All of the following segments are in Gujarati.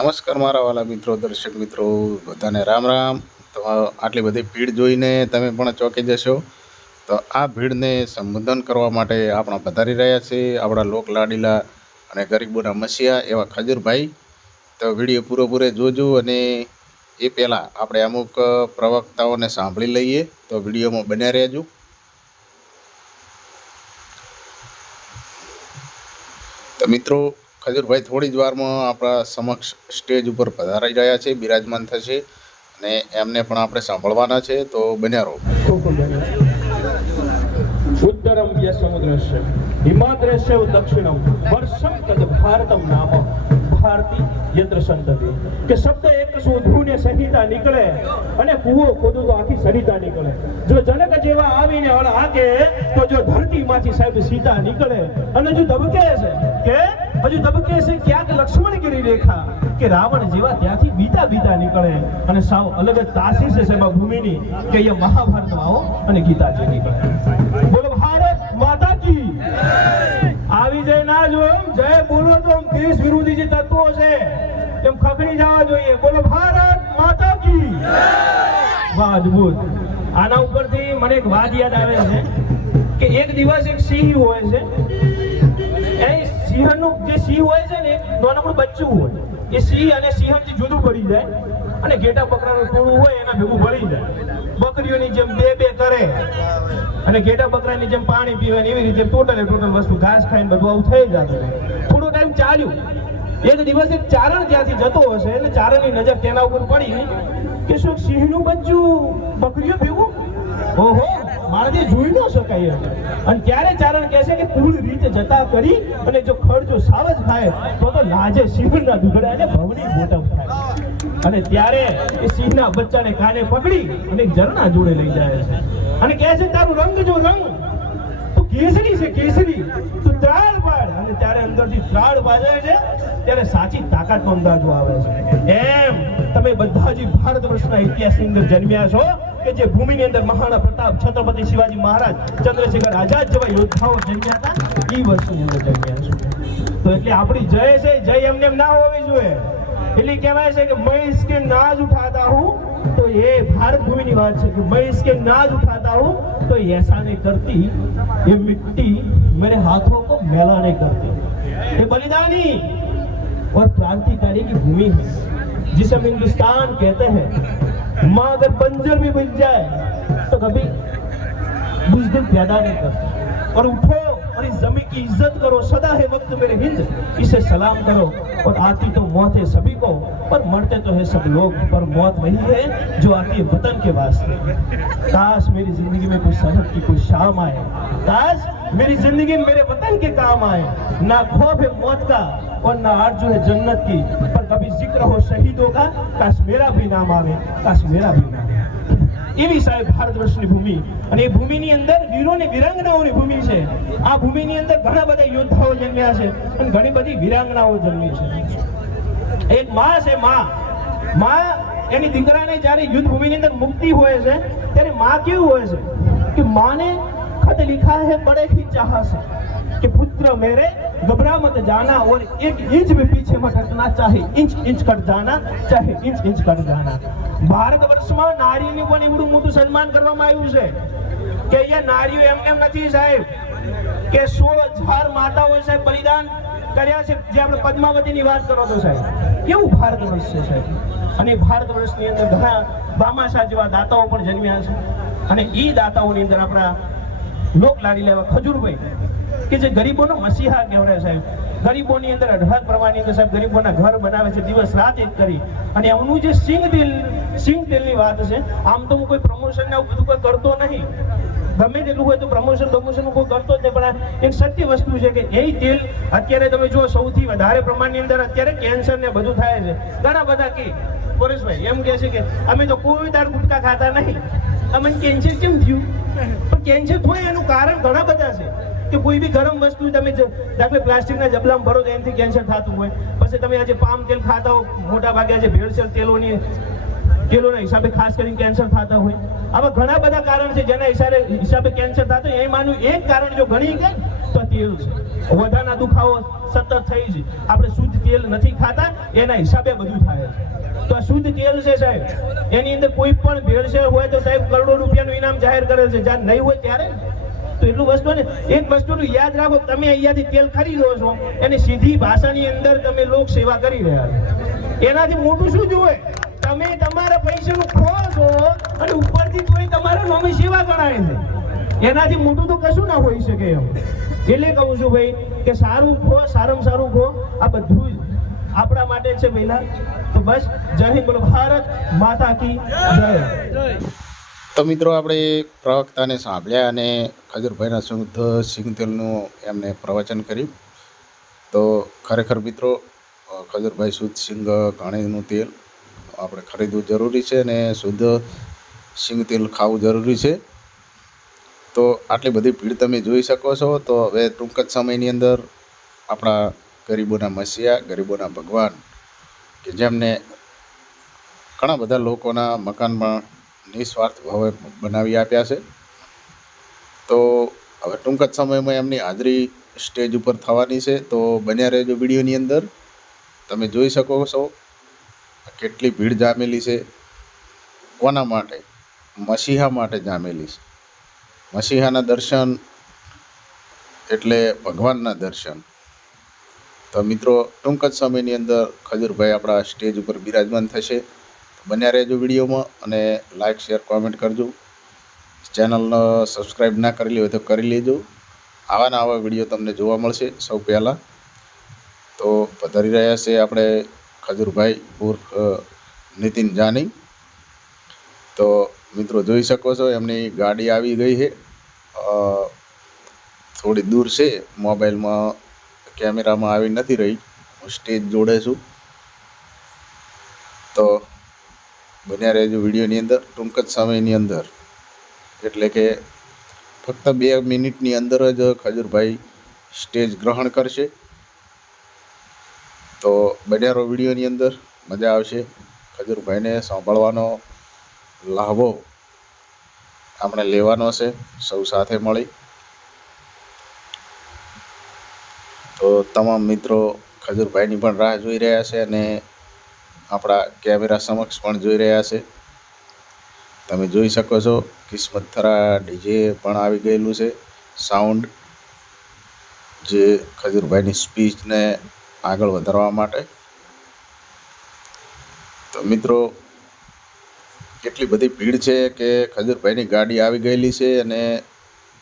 નમસ્કાર મારા વાલા મિત્રો, દર્શક મિત્રો, બધાને રામ રામ. તો આટલી બધી ભીડ જોઈને તમે પણ ચોંકી જશો. તો આ ભીડને સંબોધન કરવા માટે આપણા પધારી રહ્યા છે આપણા લોક લાડીલા અને ગરીબોના મસીયા એવા ખજૂરભાઈ. તો વીડિયો પૂરેપૂરે જોજો અને એ પહેલાં આપણે અમુક પ્રવક્તાઓને સાંભળી લઈએ. તો વિડીયોમાં બન્યા રહેજો. તો મિત્રો ખજૂરભાઈ થોડી જ વારમાં આપણા સમક્ષ સ્ટેજ ઉપર પધારાઈ રહ્યા છે, બિરાજમાન થશે અને એમને પણ આપણે સાંભળવાના છે. તો બન્યા રહો. ઉત્તરમ સમુદ્રસ્ય હિમાદ્રસ્ય દક્ષિણમ, વર્ષમ તદ ભારતમ નામ. ભારતી યંત્ર સંતતિ, કે શબ્દ એક શોધવું ને નીકળે અને કુવો ખોદું તો આખી સરિતા નીકળે. જો જનક જેવા આવીને હળ હાકે, તો જો ધરતીમાંથી સાહેબ સીતા નીકળે. અને જો ધબકે છે કે હજુ તબક્કે છે ક્યાંક લક્ષ્મણગીરી રેખા કે રાવણ જેવા ત્યાંથી બીતા બીતા નીકળે અને સાવ અલગ જ તાસી છે એમાં ભૂમિની કે અહીંયા મહાભારતમાં આવો અને ગીતાજી નીકળે. બોલો ભારત માતા કી આવી જય ના જો જય બોલો તો દેશ વિરોધી જે તત્વો છે એમ ખકડી જવા જોઈએ. બોલો ભારત માતા કી વાહ અદભુત. આના ઉપરથી મને એક વાત યાદ આવે છે કે એક દિવસ એક સિંહ હોય છે સિંહનું જે સિંહ હોય છે ને નાનકડું બચ્ચું હોય. એ સિંહ અને સિંહણથી જુદું પડી જાય અને ઘેટા બકરાનું ટોળું હોય, એના ભેગું ભળી જાય. બકરીઓની જેમ બે બે કરે અને ઘેટા બકરાની જેમ પાણી પીવે એવી રીતે ટોટલે ટોટલ વસ્તુ ઘાસ ખાઈને બધું આવું થઈ જતું થોડો ટાઈમ ચાલ્યું. એક દિવસ ચારણ ત્યાંથી જતો હશે એટલે ચારણની નજર તેના ઉપર પડી કે શું સિંહનું બચ્ચું બકરીઓ ભેગું? ઓહો! મારાથી જોઈ ન શકાય અને ત્યારે ચારણ કહે છે કે કુલ રીતે જતા કરી અને જો જો સાવજ થાય, તો તો લાજે સિંહના દુગડા અને ભવની મોટપ થાય. અને ત્યારે એ સિંહના બચ્ચાને કાને પકડી અને ઝરણા જોડે લઈ જાય છે. અને કહે છે, તારું રંગ જો રંગ, તું કેસરી છે, કેસરી. તું ત્રાળ પાડ. અને ત્યારે અંદરથી ત્રાળ બાજે છે, ત્યારે સાચી તાકાતનો અંદાજો આવે છે. એમ, તમે બધા જ ભારત વર્ષના ઇતિહાસની અંદર જન્મ્યા છો. કે જે ભૂમિની અંદર મહારાણા પ્રતાપ છત્રપતિ શિવાજી મહારાજ ચંદ્રશેખર આઝાદ જેવા યોદ્ધાઓ જન્મ્યા હતા એ વર્ષની અંદર જન્મ્યા છો તો એટલે આપણી જય છે જય એમને એમ ના હોવી જોઈએ એટલે કહેવાય છે કે मैं इसके नाज उठाता हूँ तो ये भारत भूमि ની વાત છે કે मैं इसके नाज उठाता हूँ तो ये ऐसा नहीं करती ये मिट्टी मेरे हाथों को मैला नहीं करती ये बलिदानी और क्रांतिकारी की भूमि है जिसे हम हिंदुस्तान कहते हैं माँ अगर बंजर भी बन जाए तो कभी बुजदिल पैदा नहीं करती और उठो और ज़मीन की इज़्ज़त करो, सदा है वक्त मेरे हिंद। इसे सलाम करो और आती तो मौत है सभी को, पर मरते तो है सब लोग, पर मौत वही है जो आती है वतन के वास्ते। काश मेरी ज़िंदगी में कोई सरहद की कोई शाम आए। काश मेरी ज़िंदगी में मेरे वतन के काम आए। ना खौफ है मौत का और ना आरज़ू है जन्नत की, पर कभी ज़िक्र हो शहीदों का, काश मेरा भी नाम आवे, काश मेरा भी नाम એવી સાહેબ ભારત વર્ષની ભૂમિ. અને એ ભૂમિની અંદર વીરો ને વિરાંગનાઓની ભૂમિ છે. આ ભૂમિની અંદર ઘણા બધા યોદ્ધાઓ જન્મ્યા છે અને ઘણી બધી વિરાંગનાઓ જન્મી છે. એક માં છે માં. માં એની દીકરાને જ્યારે યુદ્ધ ભૂમિની અંદર મુક્તિ હોય છે, ત્યારે માં કેવું હોય છે? કે માને ખત લિખા હે પડે હી ચાહા છે. कि पुत्र मेरे घबरा मत जाना और एक इंच भी पीछे मत हटना चाहे इंच इंच कट जाना चाहे इंच इंच कट जाना ભારત વર્ષમાં નારીનું પણ એવડું મોટું સન્માન કરવામાં આવ્યું છે કે અહીંયા નારીઓ એમ એમ નથી સાહેબ કે સોળ હજાર માતાઓએ સાહેબ બલિદાન કર્યા છે જે આપણે પદ્માવતીની વાત કરો તો સાહેબ કેવું ભારત વર્ષ છે સાહેબ અને ભારત વર્ષની અંદર ઘણા બામાશા જેવા દાતાઓ પણ જન્મ્યા છે અને એ દાતાઓની અંદર આપણા લોક લાડી લેવા ખજૂરભાઈ કે જે ગરીબોનો મસીહા કહેવાય સાહેબ. ગરીબોની અંદર અઢળક પ્રમાણની અંદર સાહેબ ગરીબોના ઘર બનાવે છે, દિવસ રાત એક કરી. અને એમનું જે સિંગ દિલ, સિંગ દિલની વાત છે, આમ તો હું કોઈ પ્રમોશન ને બધું કોઈ કરતો નહીં. ગમે તેટલું હોય તો પ્રમોશન પ્રમોશન કોઈ કરતો જ નહીં, પણ એક સત્ય વસ્તુ છે કે એ તેલ અત્યારે તમે જો સૌથી વધારે પ્રમાણની અંદર અત્યારે કેન્સર ને બધું થાય છે. ઘણા બધા કે, પરેશભાઈ, એમ કહે છે કે, અમે તો કોઈ દાળ ગુટકા ખાતા નહીં. અમને કેન્સર કેમ થયું? પણ કેન્સર થાય એનું કારણ ઘણા બધા છે કે કોઈ બી ગરમ વસ્તુ તમે દાખલે પ્લાસ્ટિકના જબલામાં ભરો તો એનાથી કેન્સર થતું હોય. પછી તમે આજે પામ તેલ ખાતા હો, મોટા ભાગે આજે ભેળસેળ તેલોની તેલોના હિસાબે ખાસ કરીને કેન્સર થતા હોય. આવા ઘણા બધા કારણ છે જેના હિસાબે હિસાબે કેન્સર થતું હોય. માનું એક કારણ જો ગણી ગઈ તો તેલ છે. વધાના દુખાવો સતત થઈ જ આપણે શુદ્ધ તેલ નથી ખાતા, એના હિસાબે બધું થાય છે. તો આ શુદ્ધ તેલ છે સાહેબ, એની અંદર કોઈ પણ ભેળસેળ હોય તો સાહેબ કરોડો રૂપિયાનું ઇનામ જાહેર કરેલ છે. જ્યારે નહીં હોય ત્યારે. તો એટલું વસ્તુ ને એક વસ્તુનું યાદ રાખો, તમે અહીંયાથી તેલ ખરીદો છો, એને સીધી ભાષાની અંદર તમે લોક સેવા કરી રહ્યા છો. એનાથી મોટું શું જોવે તમે તમારા પૈસાનું ખો છો અને ઉપરથી કોઈ તમારા નામે સેવા ગણાય છે. એનાથી મોટું તો કશું ના હોઈ શકે એમ. એટલે કહું છું ભાઈ કે સારું ખો સારામાં સારું ખો આ બધું આપણા માટે છે પહેલા તો બસ, જય હિન્દ, બોલો ભારત માતા કી જય. તો મિત્રો આપણે પ્રવક્તાને સાંભળ્યા અને ખજૂરભાઈના શુદ્ધ સિંગતેલનું એમને પ્રવચન કર્યું. તો ખરેખર મિત્રો ખજુરભાઈ ખજૂરભાઈ શુદ્ધ સિંગ ઘાણીનું તેલ આપણે ખરીદવું જરૂરી છે અને શુદ્ધ સિંગ તેલ ખાવું જરૂરી છે. તો આટલી બધી ભીડ તમે જોઈ શકો છો. તો હવે ટૂંક જ સમયની અંદર આપણા ગરીબોના મસીહા, ગરીબોના ભગવાન કે જેમને ઘણા બધા લોકોના મકાનમાં નિસ્વાર્થ ભાવે બનાવી આપ્યા છે. તો હવે ટૂંક જ સમયમાં એમની હાજરી સ્ટેજ ઉપર થવાની છે. તો બન્યા રહેજો વિડીયોની અંદર. તમે જોઈ શકો છો કેટલી ભીડ જામેલી છે. કોના માટે? મસીહા માટે જામેલી છે. મસીહાના દર્શન એટલે ભગવાનના દર્શન. તો મિત્રો ટૂંક જ સમયની અંદર ખજૂરભાઈ આપણા સ્ટેજ ઉપર બિરાજમાન થશે. બન્યા રહેજો વિડીયોમાં અને લાઇક શેર, કોમેન્ટ કરજો. ચેનલને સબસ્ક્રાઈબ ના કરેલી હોય તો કરી લેજો. આવા ને આવા વીડિયો તમને જોવા મળશે સૌ પહેલાં. તો પધારી રહ્યા છે આપણે ખજૂરભાઈ ઉર્ફ નીતિન જાની. તો મિત્રો જોઈ શકો છો, એમની ગાડી આવી ગઈ છે. થોડી દૂર છે, મોબાઈલમાં કેમેરામાં આવી નથી રહી. હું સ્ટેજ જોડે છું. તો બન્યા રહેજો વિડીયોની અંદર, ટૂંક જ સમયની અંદર. એટલે કે ફક્ત બે મિનિટની અંદર જ ખજૂરભાઈ સ્ટેજ ગ્રહણ કરશે. તો બન્યા રહો વિડીયોની અંદર, મજા આવશે. ખજૂરભાઈને સાંભળવાનો લાભો આપણે લેવાનો છે, સૌ સાથે મળી. તો તમામ મિત્રો ખજૂરભાઈની પણ રાહ જોઈ રહ્યા છે અને આપણા કેમેરા સમક્ષ પણ જોઈ રહ્યા છે. તમે જોઈ શકો છો, કિસ્મત થરા ડીજે પણ આવી ગયેલું છે. સાઉન્ડ જે ખજૂરભાઈની સ્પીચને આગળ વધારવા માટે. તો મિત્રો કેટલી બધી ભીડ છે કે ખજૂરભાઈની ગાડી આવી ગયેલી છે અને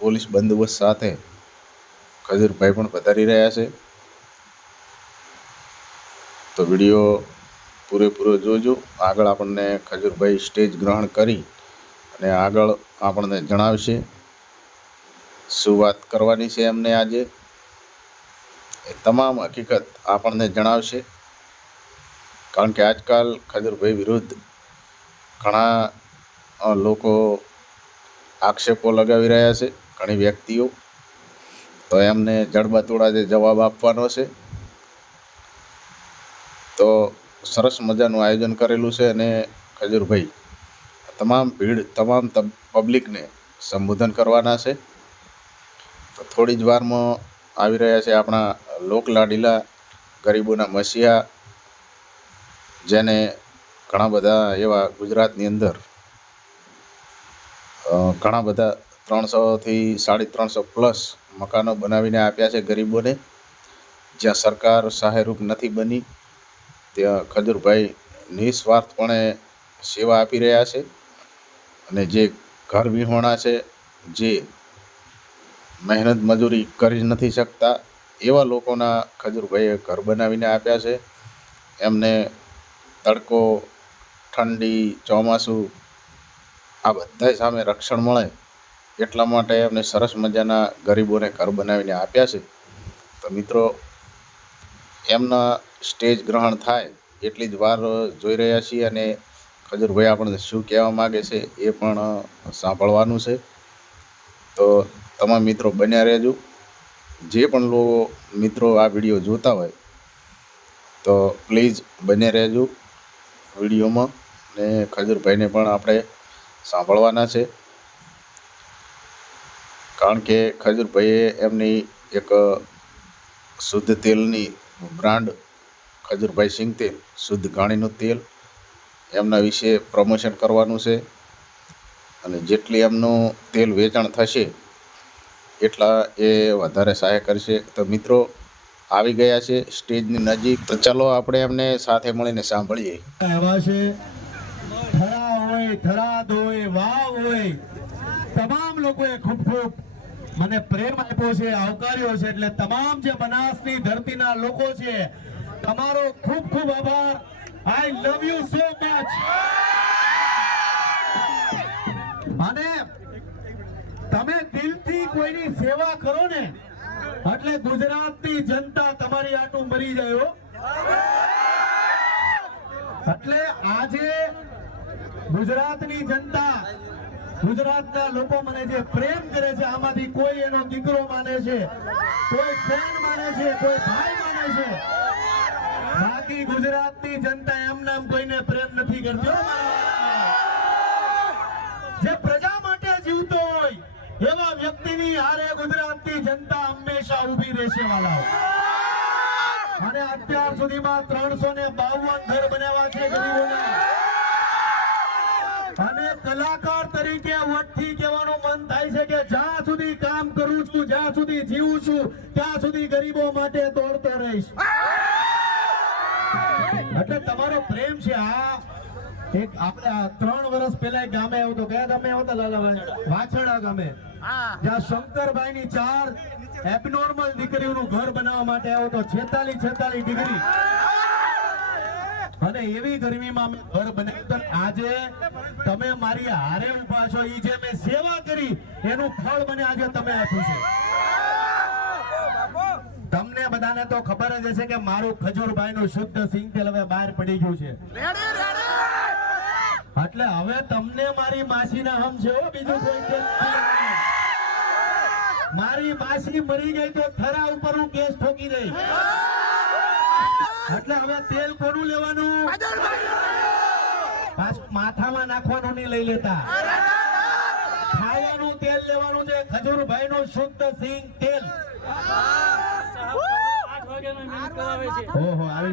પોલીસ બંદોબસ્ત સાથે ખજૂરભાઈ પણ પધારી રહ્યા છે. તો વીડિયો પૂરેપૂરો જોજો. આગળ આપણને ખજૂરભાઈ સ્ટેજ ગ્રહણ કરી અને આગળ આપણને જણાવશે શું વાત કરવાની છે એમને આજે. એ તમામ હકીકત આપણને જણાવશે. કારણ કે આજકાલ ખજૂરભાઈ વિરુદ્ધ ઘણા લોકો આક્ષેપો લગાવી રહ્યા છે, ઘણી વ્યક્તિઓ. તો એમને જડબાતોડા જે જવાબ આપવાનો છે. તો સરસ મજાનું આયોજન કરેલું છે અને ખજૂરભાઈ, તમામ ભીડ, તમામ પબ્લિકને સંબોધન કરવાના છે. તો થોડી જ વારમાં આવી રહ્યા છે આપણા લોકલાડીલા ગરીબોના મસીહા, જેને ઘણા બધા એવા ગુજરાતની અંદર ઘણા બધા ત્રણસોથી સાડી ત્રણસો પ્લસ મકાનો બનાવીને આપ્યા છે ગરીબોને. જ્યાં સરકાર સહાયરૂપ નથી બની, ત્યાં ખજૂરભાઈ નિસ્વાર્થપણે સેવા આપી રહ્યા છે અને જે ઘર વિહોણા છે, જે મહેનત મજૂરી કરી નથી શકતા, એવા લોકોના ખજૂરભાઈએ ઘર બનાવીને આપ્યા છે. એમને તડકો ઠંડી, ચોમાસું, આ બધાય સામે રક્ષણ મળે એટલા માટે એમને સરસ મજાના ગરીબોને ઘર બનાવીને આપ્યા છે. તો મિત્રો, એમના સ્ટેજ ગ્રહણ થાય એટલી જ વાર જોઈ રહ્યા છીએ અને ખજૂરભાઈ આપણને શું કહેવા માગે છે એ પણ સાંભળવાનું છે. તો તમામ મિત્રો બન્યા રહેજો. જે પણ લોકો મિત્રો આ વીડિયો જોતા હોય, તો પ્લીઝ બન્યા રહેજો વિડીયોમાં. ને ખજૂરભાઈને પણ આપણે સાંભળવાના છે. કારણ કે ખજૂરભાઈએ એમની એક શુદ્ધ તેલની બ્રાન્ડ ખજૂરભાઈ સિંગ તેલ શુદ્ધ ઘાણીનું તેલ એમના વિશે પ્રમોશન કરવાનું છે. અને જેટલી એમનું તેલ વેચાણ થશે એટલા એ વધારે સહાય કરશે. તો મિત્રો, આવી ગયા છે સ્ટેજની નજીક. તો ચલો આપણે એમને સાથે મળીને સાંભળીએ. એવા છે હોય થરાદ હોય વાવ હોય તમામ લોકોએ ખૂબ ખૂબ મને પ્રેમ આપ્યો છે, આવકાર્યો છે, એટલે તમામ જે બનાસની ધરતીના લોકો છે, તમારો ખૂબ ખૂબ આભાર. I love you so much અને તમે દિલથી કોઈની સેવા કરો ને, એટલે ગુજરાતની જનતા તમારી આટું મરી જાય એટલે આજે ગુજરાતની જનતા, ગુજરાતના લોકો મને જે પ્રેમ કરે છે, આમાંથી કોઈ એનો દીકરો માને છે, કોઈ ફ્રેન્ડ માને છે, કોઈ ભાઈ માને છે. બાકી ગુજરાતની જનતા એમ નામ કોઈને પ્રેમ નથી કરતો જે પ્રજા માટે જીવતો હોય, એવા વ્યક્તિની હારે ગુજરાતની જનતા હંમેશા ઊભી રહેશે, વાલાઓ. અને અત્યાર સુધીમાં ત્રણસો ને બાવન ઘર બનાવ્યા છે ગરીબોના. અને કલાકાર તરીકે વટથી કહેવાનું મન થાય છે કે જ્યાં સુધી કામ કરું છું, જ્યાં સુધી જીવું છું, ત્યાં સુધી ગરીબો માટે દોડતો રહીશ. એટલે તમારો પ્રેમ છે આ. એક આપણે ત્રણ વર્ષ પહેલા ગામે આવ્યો તો કયા ગામે આવતા, લાલાભાઈ? વાછડા ગામે. જ્યાં શંકરભાઈ ની ચાર એબનોર્મલ દીકરીઓનું ઘર બનાવવા માટે આવ્યો તો છેતાલીસ છેતાલીસ ડિગ્રી. અને એવી ગરમીમાં ઘર બનાવ્યું આજે તમે મારી હારે ઊભા છો. ઈ જે મેં સેવા કરી એનું ફળ મને આજે તમે આપ્યું છે. તમને બધાને તો ખબર જ હશે કે મારું ખજૂરભાઈ નું શુદ્ધ સિંગ તેલ હવે બહાર પડી ગયું છે. એટલે હવે તમને મારી માસીના હમ છે હો બીજું કોઈ મારી માસી મરી ગઈ તો થરા ઉપર હું કેસ ઠોકી દઈ એટલે હવે તેલ કોનું લેવાનું? માથામાં નાખવાનું નહીં લઈ લેતા. ખાવાનું તેલ લેવાનું છે. ખજૂરભાઈ નું શુદ્ધ સિંગ તેલ.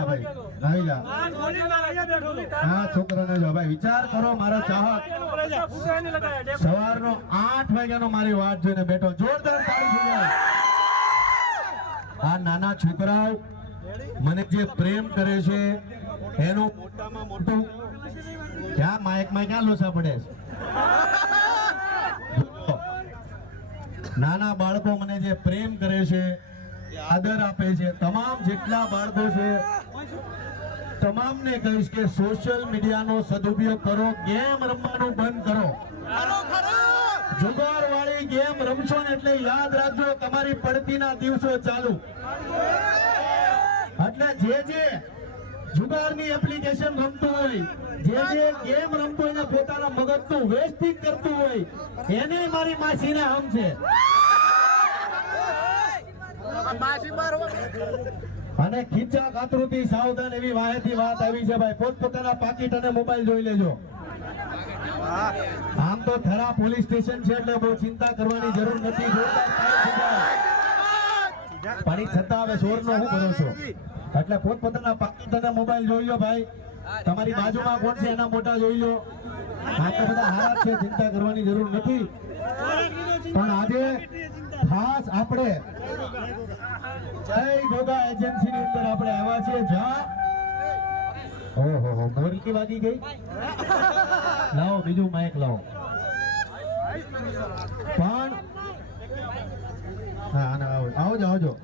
ભાઈ. હા, છોકરાને વિચાર કરો મારો ચાહક. સવારનો આઠ વાગ્યાનો મારી વાટ જોઈને બેઠો. જોરદાર તાળી નાના છોકરાઓ મને જે પ્રેમ કરે છે એનું મોટામાં મોટું. ક્યાં માઇકમાં ક્યાં લોસા પડે છે? નાના બાળકો મને જે પ્રેમ કરે છે આદર આપે છે. તમામ જેટલા બાળકો છે તમામને કહીશ કે સોશિયલ મીડિયાનો સદુપયોગ કરો ગેમ રમવાનું બંધ કરો. જુગાર વાળી ગેમ રમશો ને એટલે યાદ રાખજો તમારી પડતીના દિવસો ચાલુ. એટલે જે જે જુગારની એપ્લિકેશન રમતું હોય જે જે ગેમ રમતું હોય પોતાના મગજનું વેસ્ટિંગ કરતું હોય એને મારી માસીને હમ છે. અને ખીચા કાતરુથી સાવધાન એવી વાહેથી વાત આવી છે ભાઈ. પોતપોતાના પાકીટ અને મોબાઈલ જોઈ લેજો. આમ તો થરા પોલીસ સ્ટેશન છે એટલે બહુ ચિંતા કરવાની જરૂર નથી. પણ છતાં હવે ચોરનો હું ભરોસો? એટલે પોતપોતાના પાકીટ અને મોબાઈલ જોઈ લો ભાઈ. તમારી બાજુમાં કોણ છે? એના મોટા જોઈ લો. આટલા બધા હારા છે, ચિંતા કરવાની જરૂર નથી. પણ આજે ખાસ આપણે જય ગોગા એજન્સી ની અંદર આપણે આવ્યા છીએ. જ્યાં ઓહો, હો મોરલી વાગી ગઈ? લાવો, બીજું માઇક લાવો. પણ હા આવો. આવજો આવજો.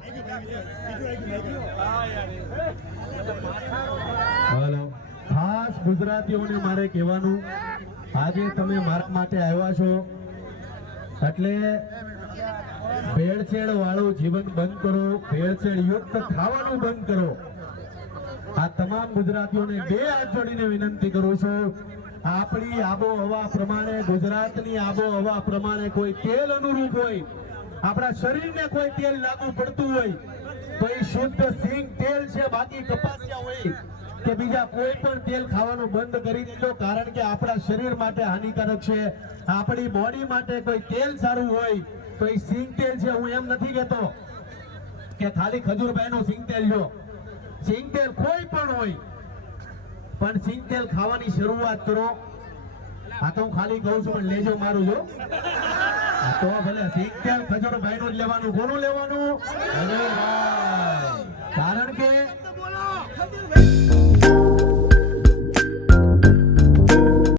હલો. ખાસ ગુજરાતીઓને મારે કહેવાનું, આજે તમે મારા માટે આવ્યા છો, એટલે ભેળસેળ વાળું જીવન બંધ કરો ભેળસેળ યુક્ત ખાવાનું બંધ કરો. આ તમામ ગુજરાતીઓને બે હાથ જોડીને વિનંતી કરું છું. આપણી આબોહવા પ્રમાણે, ગુજરાતની આબોહવા પ્રમાણે કોઈ તેલ અનુરૂપ હોય આપણા શરીરને કોઈ તેલ લાગુ પડતું હોય, તો એ શુદ્ધ સિંગ તેલ છે, બાકી કપાસિયા હોય, કે બીજા કોઈ પણ તેલ ખાવાનું બંધ કરી દીધો, કારણ કે આપણા શરીર માટે હાનિકારક છે. આપણી બોડી માટે કોઈ તેલ સારું હોય, તો એ સિંગ તેલ છે, હું એમ નથી કહેતો કે ખાલી ખજૂરભાઈ નું સિંગતેલ જો સિંગતેલ કોઈ પણ હોય, પણ સિંગ તેલ ખાવાની શરૂઆત કરો. આ તો હું ખાલી કહું છું, પણ લેજો મારું, જો. તો ભલે સિત્તેર ખજૂર ભાઈ નું જ લેવાનું કોનું લેવાનું. કારણ કે